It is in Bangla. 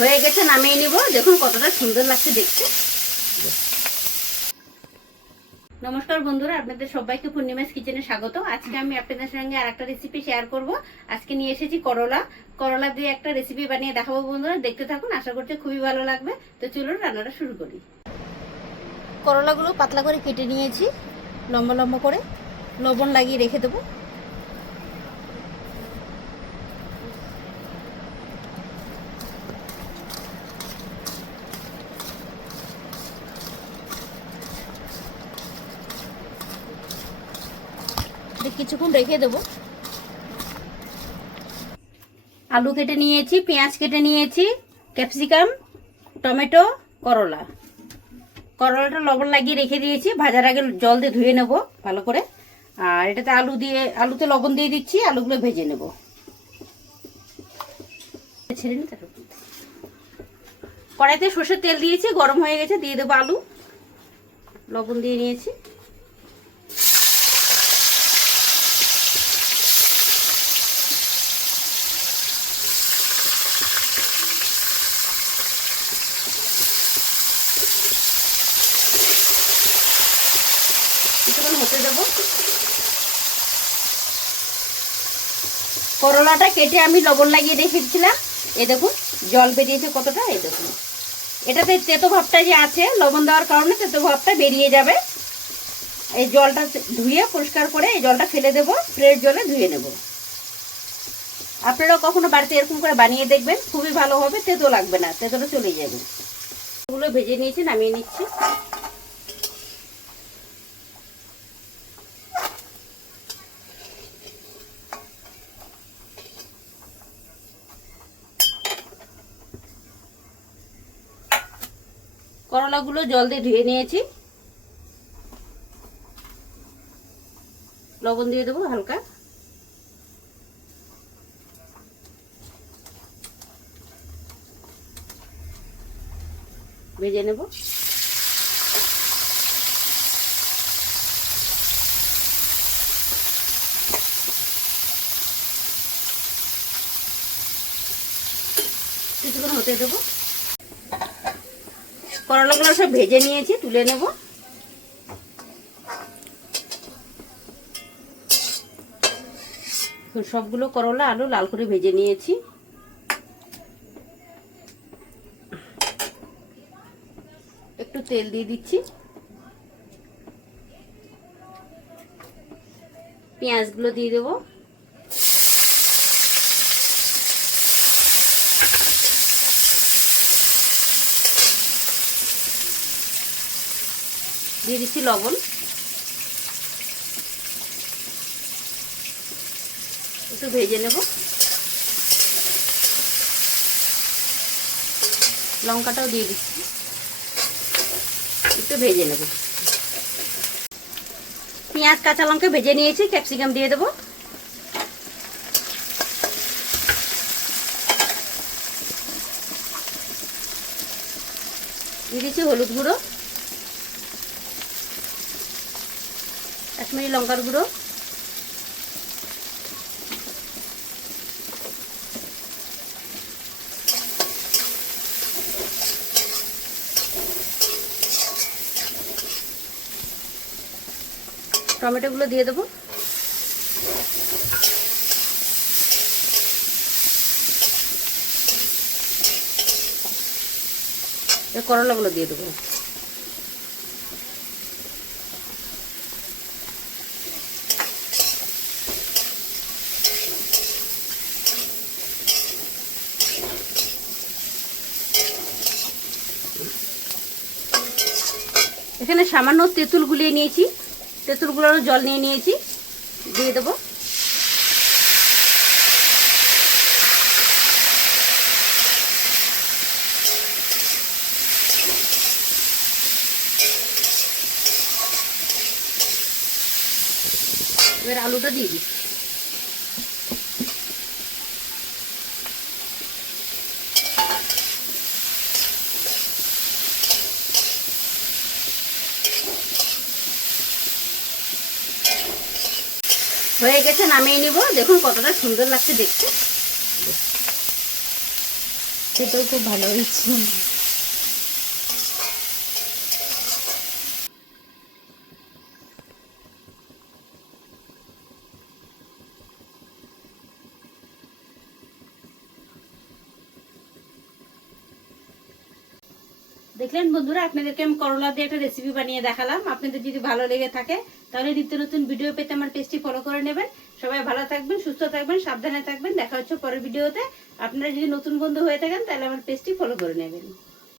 হয়ে গেছে, নামিয়ে নিব। দেখুন কতটা সুন্দর লাগছে দেখতে। নমস্কার বন্ধুরা, আপনাদের সবাইকে পূর্ণিমাস কিচেনে স্বাগত। আজকে আমি আপনাদের সঙ্গে আর একটা রেসিপি শেয়ার করব। আজকে নিয়ে এসেছি করলা দিয়ে একটা রেসিপি বানিয়ে দেখাবো বন্ধুরা। দেখতে থাকুন, আশা করছি খুবই ভালো লাগবে। তো চলুন রান্নাটা শুরু করি। করলাগুলো পাতলা করে কেটে নিয়েছি, লম্বা লম্বা করে লবণ লাগিয়ে রেখে দেবো। কিছুক্ষণ রেখে দেবো। আলু কেটে নিয়েছি, পেঁয়াজ কেটে নিয়েছি, ক্যাপসিকাম, টমেটো, করলাটা লবণ লাগিয়ে রেখে দিয়েছি। ভাজার আগে জল দিয়ে ধুয়ে নেব ভালো করে। আর এটাতে আলুতে লবণ দিয়ে দিচ্ছি, আলুগুলো ভেজে নেব। ছেড়ে নি তারপর কড়াইতে সর্ষের তেল দিয়েছি, গরম হয়ে গেছে, দিয়ে দেবো আলু। লবণ দিয়ে নিয়েছি। কিছুক্ষণ হতে দেবো। করলাটা কেটে আমি লবণ লাগিয়ে রেখেছিলাম, এই দেখুন জল বেরিয়েছে কতটা। এই দেখুন, এটাতে তেতো ভাবটা যে আছে, লবণ দেওয়ার কারণে তেতো ভাবটা বেরিয়ে যাবে। এই জলটা ধুয়ে পরিষ্কার করে এই জলটা ফেলে দেবো, ফ্রেশ জলে ধুয়ে নেব। আপনারাও কখনো বাড়িতে এরকম করে বানিয়ে দেখবেন, খুবই ভালো হবে, তেতো লাগবে না, তেতোটা চলে যাবে। এগুলো ভেজে নিয়েছি, নামিয়ে নিচ্ছি। করলাগুলো জল দিয়ে ধুয়ে নিয়েছি, লবণ দিয়ে দেবো হালকা। ভেজে নেব। কিছুক্ষণ হতে দেবো। করলাগুলো সব ভেজে নিয়েছি, তুলে নেব। সবগুলো করলা আলু লাল করে ভেজে নিয়েছি। একটু তেল দিয়ে দিচ্ছি। পেঁয়াজগুলো দিয়ে দেবো। দিয়ে দিচ্ছি লবণ। একটু ভেজে নেব। লঙ্কাটাও দিয়ে দিচ্ছি, একটু ভেজে নেব। পেঁয়াজ কাঁচা লঙ্কা ভেজে নিয়েছি, ক্যাপসিকাম দিয়ে দেবো। দিয়ে দিচ্ছি হলুদ গুঁড়ো, কাশ্মীরি লঙ্কার গুঁড়ো, টমেটোগুলো দিয়ে দেবো। করলাগুলো দিয়ে দেবো। এখানে সামান্য তেঁতুল গুলিয়ে নিয়েছি, তেঁতুলগুলোর জল নিয়ে নিয়েছি, দিয়ে দেবো। এবার আলুটা দিয়ে দিচ্ছি। হয়ে গেছে, নামিয়ে নিব। দেখুন কতটা সুন্দর লাগছে দেখতে। খেতেও খুব ভালো হয়েছে। দেখলেন বন্ধুরা, আপনাদেরকে আমি করলা দিয়ে একটা রেসিপি বানিয়ে দেখালাম। আপনাদের যদি ভালো লেগে থাকে তাহলে নিত্য নতুন ভিডিও পেতে আমার পেজটি ফলো করে নেবেন। সবাই ভালো থাকবেন, সুস্থ থাকবেন, সাবধানে থাকবেন। দেখা হচ্ছে পরের ভিডিওতে। আপনারা যদি নতুন বন্ধু হয়ে থাকেন তাহলে আমার পেজটি ফলো করে নেবেন।